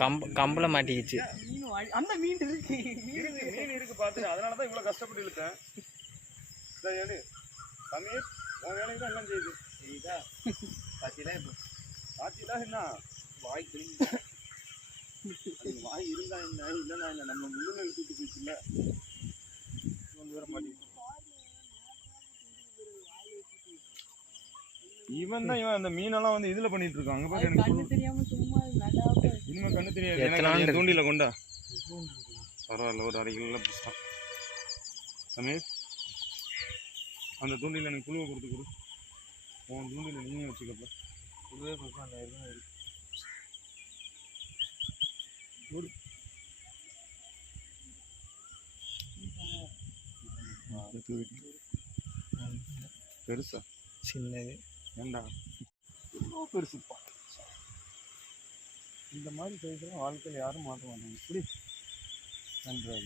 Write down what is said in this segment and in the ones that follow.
கம்ப கம்பில் மாட்டிக்கிச்சு. அந்த மீன் இருக்கு. மீன் இருக்கு பார்த்து அதனால தான் இவ்வளோ கஷ்டப்பட்டு இழுத்தேன். இதை எடு சமீர் உன் வேலையை தான் எல்லாம் செய்யுது சரிதா பாத்தீங்களா இப்போ? ஆத்திலா என்ன? வாய் கிழிஞ்சு வாய் இருந்தா என்ன? இல்லைன்னா என்ன? நம்ம முள்ளுல இழுத்துட்டு போச்சுல்ல வந்து வர மாட்டேங்குது இவன் தான் இவன் அந்த மீனெல்லாம் வந்து இதுல பண்ணிட்டு இருக்கான். அங்க பாரு எனக்கு தெரியாம சும்மா கண்ணு தெரியாது. எத்தனை எனக்கு அது ஆண்டு? என் தூண்டில கொண்டா. பரவாயில்ல ஒரு அரை கிலோ சமீர் அந்த தூண்டில எனக்கு புழுவை கொடுத்து கொடு. உன் தூண்டில நீயே வச்சுக்கப்ப. பெருசா? சின்னது. ஏண்டா? பெருசுப்பா. இந்த மாதிரி சைஸ்லாம் வாழ்க்கையில் யாரும் மாற்ற மாட்டாங்க. இப்படி. நன்றாக.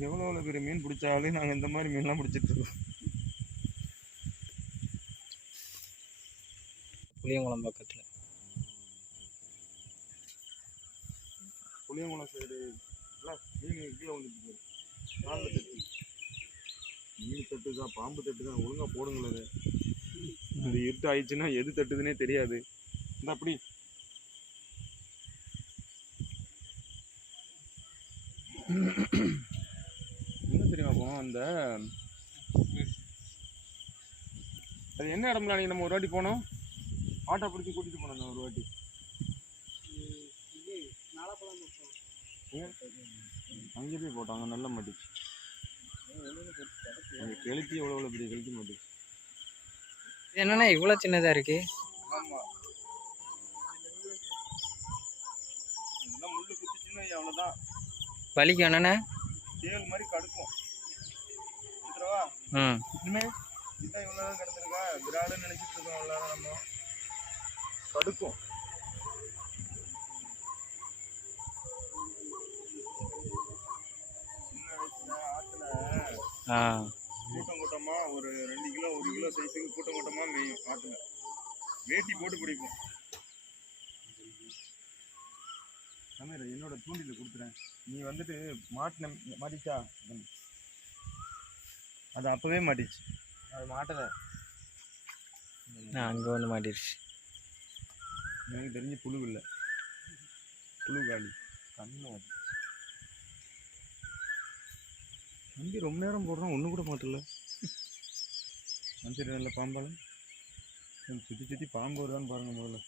எவ்வளோ எவ்வளோ பெரிய மீன் பிடிச்சாலும் நாங்கள் இந்த மாதிரி மீன்லாம் பிடிச்சிட்டு இருக்கோம். புளியங்குளம் பக்கத்தில். புளியங்குளம் சைடு மீன் கீழே வந்துட்டு காலில் தட்டு. மீன் தட்டுதா பாம்பு தட்டுதா ஒழுங்கா போடுங்களே. அது இருட்டு ஆயிடுச்சுன்னா எது தட்டுதுன்னே தெரியாது. இந்த அப்படி. என்ன தெரியுமா போனோம் அந்த அது என்ன இடம்ல அன்னைக்கு நம்ம ஒரு வாட்டி போனோம்? ஆட்டோ பிடிச்சி கூட்டிட்டு போனோம் ஒரு வாட்டி. அங்கே போய் போட்டாங்க நல்ல மாட்டுச்சு. கெளுத்தி எவ்வளோ எவ்வளோ பெரிய கெளுத்தி மாட்டுச்சு. என்னண்ணா இவ்வளோ சின்னதாக இருக்கு? வலிக்கும் என்னண்ணே? தேல் மாதிரி கடுக்கும். ம். இனிமே இதான் இவ்வளோ கிடந்திருக்கா? விராலுன்னு நினச்சிட்டு இருக்கோம் அவ்வளோ நம்ம. கடுக்கும். ஆ. கூட்டம் கூட்டமா ஒரு ரெண்டு கிலோ ஒரு கிலோ சைஸுக்கு கூட்டம் கூட்டமா மேயும் ஆற்றுல வேட்டி போட்டு பிடிப்போம். சமையல் என்னோட தூண்டில கொடுத்துறேன். நீ வந்துட்டு மாட்டின மாட்டிச்சா? அது அப்பவே மாட்டிச்சு. அது மாட்டலை. அங்கே வந்து மாட்டிடுச்சு எனக்கு தெரிஞ்சு புழு இல்லை. புழு காலி. கண்ணு வண்டி ரொம்ப நேரம் போடுறோம் ஒன்று கூட மாட்டல. மனுஷன் நல்ல பாம்பாலும் சுற்றி சுற்றி பாம்பு வருதான்னு பாருங்க முதல்ல.